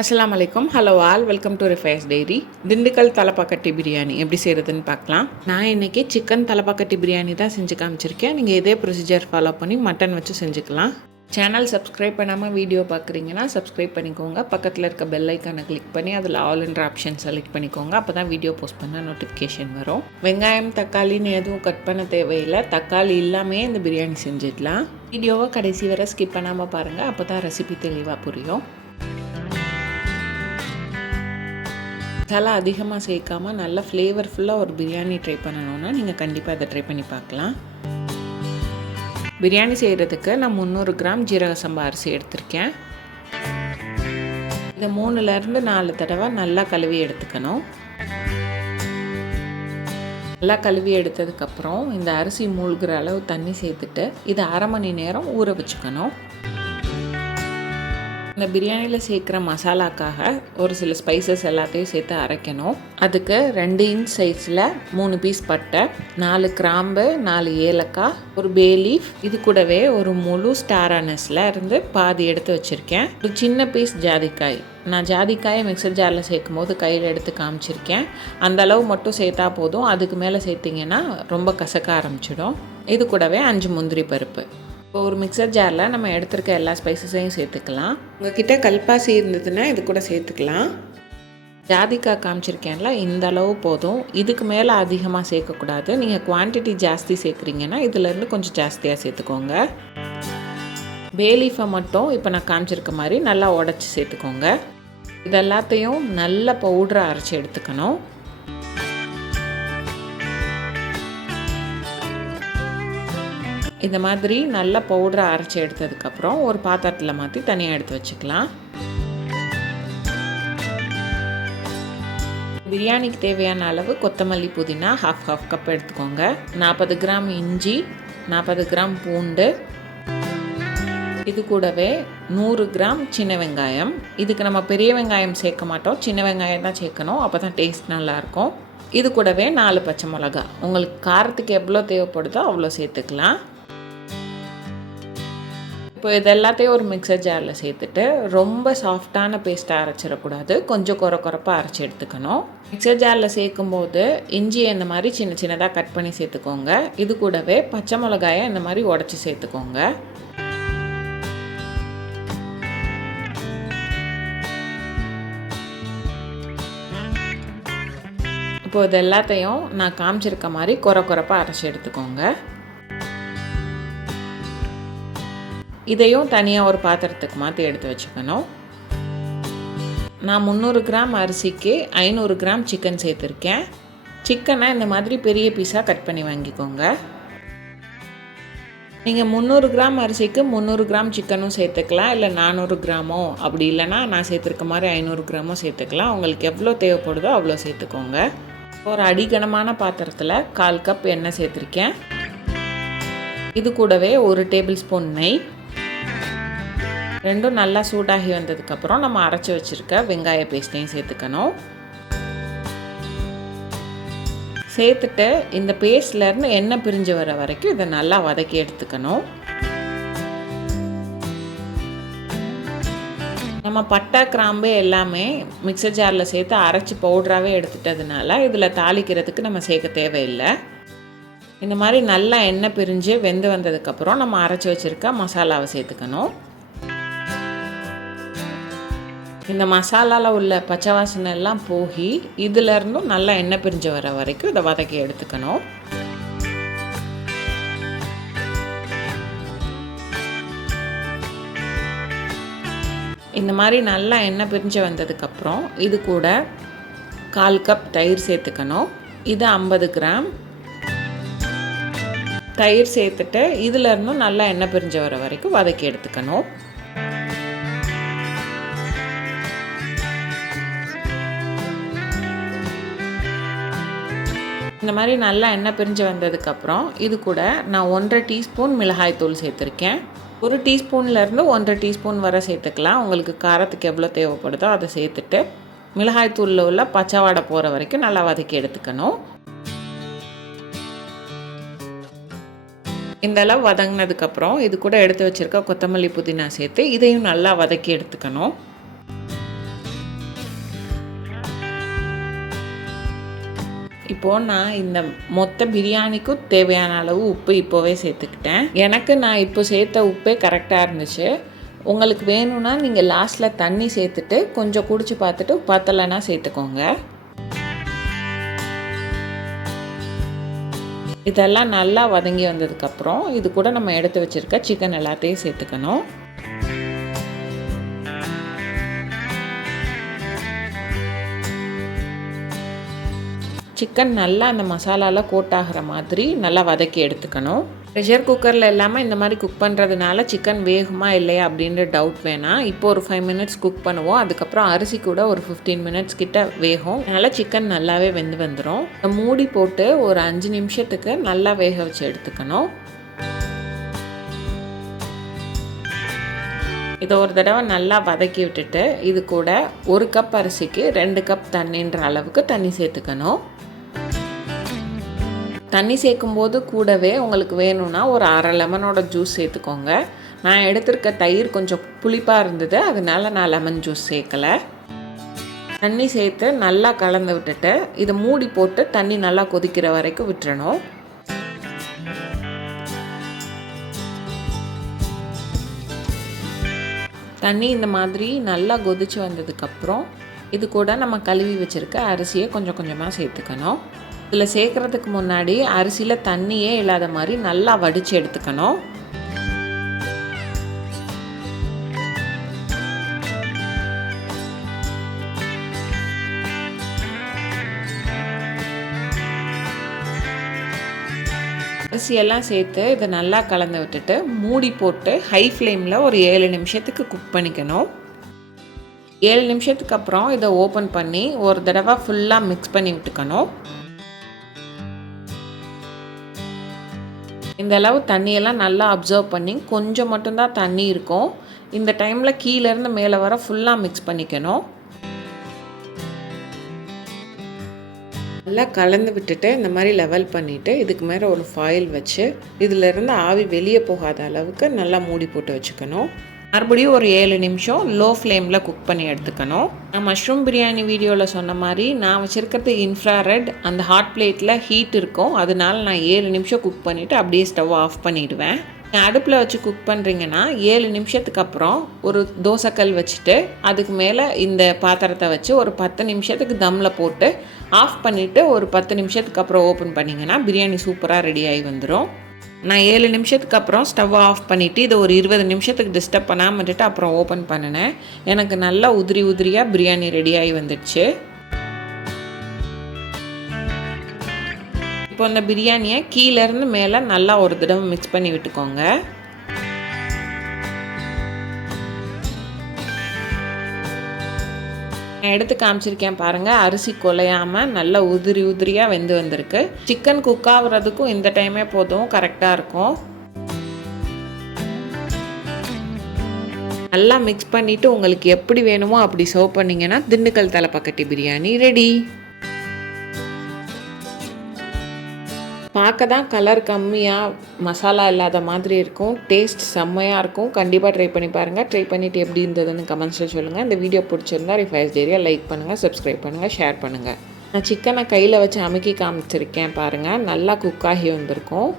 அஸ்ஸலாமு அலைக்கும். Hello all, welcome to ரிஃபைஸ் டைரி. திண்டுக்கல் தலப்பாக்கட்டி பிரியாணி எப்படி செய்கிறதுன்னு பார்க்கலாம். நான் இன்றைக்கி சிக்கன் தலப்பாக்கட்டி பிரியாணி தான் செஞ்சு காமிச்சிருக்கேன். நீங்கள் இதே ப்ரொசீஜர் ஃபாலோ பண்ணி மட்டன் வச்சு செஞ்சுக்கலாம். சேனல் சப்ஸ்கிரைப் பண்ணாமல் வீடியோ பார்க்குறீங்கன்னா சப்ஸ்கிரைப் பண்ணிக்கோங்க. பக்கத்தில் இருக்க பெல் ஐக்கானை கிளிக் பண்ணி அதில் ஆல்ன்ற ஆப்ஷன் செலக்ட் பண்ணிக்கோங்க. அப்போ தான் வீடியோ போஸ்ட் பண்ண நோட்டிஃபிகேஷன் வரும். வெங்காயம் தக்காளின்னு எதுவும் கட் பண்ண தேவையில்லை. தக்காளி இல்லாமே இந்த பிரியாணி செஞ்சிடலாம். வீடியோவை கடைசி வரை ஸ்கிப் பண்ணாமல் பாருங்கள். அப்போ தான் ரெசிபி தெளிவாக புரியும். மசாலா அதிகமாக சேர்க்காமல் நல்லா ஃப்ளேவர்ஃபுல்லாக ஒரு பிரியாணி ட்ரை பண்ணணுன்னா நீங்கள் கண்டிப்பாக அதை ட்ரை பண்ணி பார்க்கலாம். பிரியாணி செய்கிறதுக்கு நான் 300 கிராம் ஜீரக சம்பா அரிசி எடுத்திருக்கேன். இதை 3லேருந்து 4 தடவை நல்லா கழுவி எடுத்துக்கணும். நல்லா கழுவி எடுத்ததுக்கப்புறம் இந்த அரிசி மூழ்கிற அளவு தண்ணி சேர்த்துட்டு இதை அரை மணி நேரம் ஊற வச்சுக்கணும். இந்த பிரியாணியில் சேர்க்குற மசாலாக்காக ஒரு சில ஸ்பைசஸ் எல்லாத்தையும் சேர்த்து அரைக்கணும். அதுக்கு 2 இன்ச் சைஸில் 3 பீஸ் பட்டை, 4 கிராம்பு, 4 ஏலக்காய், ஒரு பே லீஃப், இது கூடவே ஒரு முழு ஸ்டார் அனஸில் இருந்து பாதி எடுத்து வச்சுருக்கேன். ஒரு சின்ன பீஸ் ஜாதிக்காய். நான் ஜாதிக்காயை மிக்சர் ஜாரில் சேர்க்கும் போது கையில் எடுத்து காமிச்சிருக்கேன். அந்த அளவு மட்டும் சேர்த்தா போதும். அதுக்கு மேலே சேர்த்திங்கன்னா ரொம்ப கசக்க ஆரம்பிச்சிடும். இது கூடவே 5 முந்திரி பருப்பு. இப்போ ஒரு மிக்சர் ஜாரில் நம்ம எடுத்துருக்க எல்லா ஸ்பைசஸையும் சேர்த்துக்கலாம். உங்கள்கிட்ட கல்பாசி இருந்ததுன்னா இது கூட சேர்த்துக்கலாம். ஜாதிக்காய் காமிச்சிருக்கேன்ல, இந்த அளவு போதும். இதுக்கு மேலே அதிகமாக சேர்க்கக்கூடாது. நீங்கள் குவான்டிட்டி ஜாஸ்தி சேர்க்குறீங்கன்னா இதிலேருந்து கொஞ்சம் ஜாஸ்தியாக சேர்த்துக்கோங்க. பேலீஃபை மட்டும் இப்போ நான் காமிச்சிருக்க மாதிரி நல்லா உடச்சி சேர்த்துக்கோங்க. இது எல்லாத்தையும் நல்ல பவுடராக அரைச்சி எடுத்துக்கணும். இந்த மாதிரி நல்ல பவுடரை அரைச்சி எடுத்ததுக்கப்புறம் ஒரு பாத்திரத்தில் மாற்றி தனியாக எடுத்து வச்சுக்கலாம். பிரியாணிக்கு தேவையான அளவு கொத்தமல்லி புதினா ஹாஃப் கப் எடுத்துக்கோங்க. 40 கிராம் இஞ்சி, 40 கிராம் பூண்டு, இது கூடவே 100 கிராம் சின்ன வெங்காயம். இதுக்கு நம்ம பெரிய வெங்காயம் சேர்க்க மாட்டோம், சின்ன வெங்காயம் தான் சேர்க்கணும். அப்போ தான் டேஸ்ட் நல்லாயிருக்கும். இது கூடவே 4 பச்சை மிளகா. உங்களுக்கு காரத்துக்கு எவ்வளோ தேவைப்படுதோ அவ்வளோ சேர்த்துக்கலாம். இப்போ இது எல்லாத்தையும் ஒரு மிக்சர் ஜாரில் சேர்த்துட்டு ரொம்ப சாஃப்டான பேஸ்ட்டாக அரைச்சிடக்கூடாது, கொஞ்சம் குறைப்பாக அரைச்சி எடுத்துக்கணும். மிக்சர் ஜாரில் சேர்க்கும்போது இஞ்சியை இந்த மாதிரி சின்ன சின்னதாக கட் பண்ணி சேர்த்துக்கோங்க. இது கூடவே பச்சை மிளகாயை இந்த மாதிரி உடச்சி சேர்த்துக்கோங்க. இப்போ இது எல்லாத்தையும் நான் காமிச்சிருக்க மாதிரி குறைப்பாக அரைச்சி எடுத்துக்கோங்க. இதையும் தனியாக ஒரு பாத்திரத்துக்கு மாற்றி எடுத்து வச்சுக்கணும். நான் 300 கிராம் அரிசிக்கு 500 கிராம் சிக்கன் சேர்த்துருக்கேன். சிக்கனை இந்த மாதிரி பெரிய பீஸாக கட் பண்ணி வாங்கிக்கோங்க. நீங்கள் 300 கிராம் அரிசிக்கு 300 கிராம் சிக்கனும் சேர்த்துக்கலாம், இல்லை 400 கிராமோ, அப்படி இல்லைனா நான் சேர்த்துருக்க மாதிரி 500 கிராமோ சேர்த்துக்கலாம். உங்களுக்கு எவ்வளோ தேவைப்படுதோ அவ்வளோ சேர்த்துக்கோங்க. ஒரு அடிகனமான பாத்திரத்தில் 1/4 கப் எண்ணெய் சேர்த்துருக்கேன். இது கூடவே 1 டேபிள் ஸ்பூன் நெய். ரெண்டும் நல்லா சூடாகி வந்ததுக்கப்புறம் நம்ம அரைச்சி வச்சுருக்க வெங்காய பேஸ்ட்டையும் சேர்த்துக்கணும். சேர்த்துட்டு இந்த பேஸ்ட்லேருந்து எண்ணெய் பிரிஞ்சு வர வரைக்கும் இதை நல்லா வதக்கி எடுத்துக்கணும். நம்ம பட்டை கிராம்பு எல்லாமே மிக்சர் ஜாரில் சேர்த்து அரைச்சி பவுடராகவே எடுத்துட்டதுனால இதில் தாளிக்கிறதுக்கு நம்ம சேர்க்க தேவையில்லை. இந்த மாதிரி நல்லா எண்ணெய் பிரிஞ்சு வெந்து வந்ததுக்கப்புறம் நம்ம அரைச்சி வச்சுருக்க மசாலாவை சேர்த்துக்கணும். இந்த மசாலாவில் உள்ள பச்சை வாசனை எல்லாம் போகி இதிலேருந்தும் நல்லா எண்ணெய் பிரிஞ்சு வர வரைக்கும் இதை வதக்கி எடுத்துக்கணும். இந்த மாதிரி நல்லா எண்ணெய் பிரிஞ்சு வந்ததுக்கப்புறம் இது கூட 1/4 கப் தயிர் சேர்த்துக்கணும். இது 50 கிராம் தயிர் சேர்த்துட்டு இதிலேருந்தும் நல்லா எண்ணெய் பிரிஞ்சு வர வரைக்கும் வதக்கி எடுத்துக்கணும். இந்த மாதிரி நல்லா எண்ணெய் பிரிஞ்சு வந்ததுக்கப்புறம் இது கூட நான் 1/2 டீஸ்பூன் மிளகாய் தூள் சேர்த்துருக்கேன். 1 டீஸ்பூன்லேருந்து 1/2 டீஸ்பூன் வரை சேர்த்துக்கலாம். உங்களுக்கு காரத்துக்கு எவ்வளோ தேவைப்படுதோ அதை சேர்த்துட்டு மிளகாய் தூளில் உள்ள பச்சை வாடை போகிற வரைக்கும் நல்லா வதக்கி எடுத்துக்கணும். இந்த அளவு வதங்கினதுக்கப்புறம் இது கூட எடுத்து வச்சுருக்க கொத்தமல்லி புதினா சேர்த்து இதையும் நல்லா வதக்கி எடுத்துக்கணும். இப்போது நான் இந்த மொத்த பிரியாணிக்கும் தேவையான அளவு உப்பு இப்போவே சேர்த்துக்கிட்டேன். எனக்கு நான் இப்போ சேர்த்த உப்பே கரெக்டாக இருந்துச்சு. உங்களுக்கு வேணும்னா நீங்கள் லாஸ்ட்டில் தண்ணி சேர்த்துட்டு கொஞ்சம் குடிச்சு பார்த்துட்டு பத்தலைன்னா சேர்த்துக்கோங்க. இதெல்லாம் நல்லா வதங்கி வந்ததுக்கப்புறம் இது கூட நம்ம எடுத்து வச்சுருக்க சிக்கன் எல்லாத்தையும் சேர்த்துக்கணும். சிக்கன் நல்லா அந்த மசாலாவில் கோட் ஆகிற மாதிரி நல்லா வதக்கி எடுத்துக்கணும். ப்ரெஷர் குக்கரில் இல்லாமல் இந்த மாதிரி குக் பண்ணுறதுனால சிக்கன் வேகுமா இல்லையா அப்படின்ற டவுட் வேணாம். இப்போ ஒரு 5 மினிட்ஸ் குக் பண்ணுவோம். அதுக்கப்புறம் அரிசி கூட ஒரு 15 மினிட்ஸ் கிட்ட வேகும். அதனால் சிக்கன் நல்லாவே வெந்து வந்துடும். மூடி போட்டு ஒரு 5 நிமிஷத்துக்கு நல்லா வேக வச்சு எடுத்துக்கணும். இதை ஒரு தடவை நல்லா வதக்கி விட்டுட்டு இது கூட 1 கப் அரிசிக்கு 2 கப் தண்ணின்ற அளவுக்கு தண்ணி சேர்த்துக்கணும். தண்ணி சேர்க்கும்போது கூடவே உங்களுக்கு வேணும்னா ஒரு அரை லெமனோட ஜூஸ் சேர்த்துக்கோங்க. நான் எடுத்திருக்க தயிர் கொஞ்சம் புளிப்பாக இருந்தது, அதனால நான் லெமன் ஜூஸ் சேர்க்கலை. தண்ணி சேர்த்து நல்லா கலந்து விட்டுட்டு இதை மூடி போட்டு தண்ணி நல்லா கொதிக்கிற வரைக்கும் விட்டுறணும். தண்ணி இந்த மாதிரி நல்லா கொதிச்சு வந்ததுக்கப்புறம் இது கூட நம்ம கழுவி வச்சுருக்க அரிசியை கொஞ்சம் கொஞ்சமாக சேர்த்துக்கணும். இதில் சேர்க்குறதுக்கு முன்னாடி அரிசியில் தண்ணியே இல்லாத மாதிரி நல்லா வடித்து எடுத்துக்கணும். அரிசியெல்லாம் சேர்த்து இதை நல்லா கலந்து விட்டுட்டு மூடி போட்டு ஹை ஃப்ளேமில் ஒரு 7 நிமிஷத்துக்கு குக் பண்ணிக்கணும். 7 நிமிஷத்துக்கு அப்புறம் இதை ஓப்பன் பண்ணி ஒரு தடவை ஃபுல்லாக மிக்ஸ் பண்ணி விட்டுக்கணும். இந்த அளவு தண்ணியெல்லாம் நல்லா அப்சர்வ் பண்ணி கொஞ்சம் மட்டும்தான் தண்ணி இருக்கும். இந்த டைமில் கீழேருந்து மேலே வர ஃபுல்லாக மிக்ஸ் பண்ணிக்கணும். நல்லா கலந்து விட்டுட்டு இந்த மாதிரி லெவல் பண்ணிவிட்டு இதுக்கு மேலே ஒரு ஃபாயில் வச்சு இதிலேருந்து ஆவி வெளியே போகாத அளவுக்கு நல்லா மூடி போட்டு வச்சுக்கணும். மறுபடியும் ஒரு 7 நிமிஷம் லோ ஃப்ளேமில் குக் பண்ணி எடுத்துக்கணும். நான் மஷ்ரூம் பிரியாணி வீடியோவில் சொன்ன மாதிரி நான் வச்சுருக்கிறது இன்ஃப்ராரெட், அந்த ஹாட் பிளேட்டில் ஹீட் இருக்கும். அதனால நான் 7 நிமிஷம் குக் பண்ணிவிட்டு அப்படியே ஸ்டவ் ஆஃப் பண்ணிவிடுவேன். அடுப்பில் வச்சு குக் பண்ணுறீங்கன்னா 7 நிமிஷத்துக்கு அப்புறம் ஒரு தோசைக்கல் வச்சுட்டு அதுக்கு மேலே இந்த பாத்திரத்தை வச்சு ஒரு 10 நிமிஷத்துக்கு தம்மில் போட்டு ஆஃப் பண்ணிவிட்டு ஒரு 10 நிமிஷத்துக்கு அப்புறம் ஓப்பன் பண்ணிங்கன்னா பிரியாணி சூப்பராக ரெடி ஆகி வந்துடும். நான் 7 நிமிஷத்துக்கு அப்புறம் ஸ்டவ் ஆஃப் பண்ணிவிட்டு இதை ஒரு 20 நிமிஷத்துக்கு டிஸ்டர்ப் பண்ணாமல் விட்டுட்டு அப்புறம் ஓப்பன் பண்ணினேன். எனக்கு நல்லா உதிரியாக பிரியாணி ரெடி ஆகி வந்துடுச்சு. இப்போ அந்த பிரியாணியை கீழேருந்து மேலே நல்லா ஒரு தடவை மிக்ஸ் பண்ணி விட்டுக்கோங்க. நான் எடுத்து காமிச்சிருக்கேன் பாருங்கள், அரிசி குலையாமல் நல்லா உதிரியாக வெந்து வந்திருக்கு. சிக்கன் குக் ஆகுறதுக்கும் இந்த டைமே போதும், கரெக்டாக இருக்கும். நல்லா மிக்ஸ் பண்ணிவிட்டு உங்களுக்கு எப்படி வேணுமோ அப்படி சர்வ் பண்ணிங்கன்னா திண்டுக்கல் தலைப்பக்கட்டி பிரியாணி ரெடி. பார்க்க தான் கலர் கம்மியாக மசாலா இல்லாத மாதிரி இருக்கும், டேஸ்ட் செம்மையாக இருக்கும். கண்டிப்பாக ட்ரை பண்ணி பாருங்கள். ட்ரை பண்ணிவிட்டு எப்படி இருந்ததுன்னு கமெண்ட்ஸில் சொல்லுங்கள். இந்த வீடியோ பிடிச்சிருந்தா ரிஃபைஸ் டேரியா லைக் பண்ணுங்கள், சப்ஸ்கிரைப் பண்ணுங்கள், ஷேர் பண்ணுங்கள். நான் சிக்கனை கையில் வச்சு அமுக்கி காமிச்சிருக்கேன் பாருங்கள், நல்லா குக் ஆகி வந்திருக்கும்.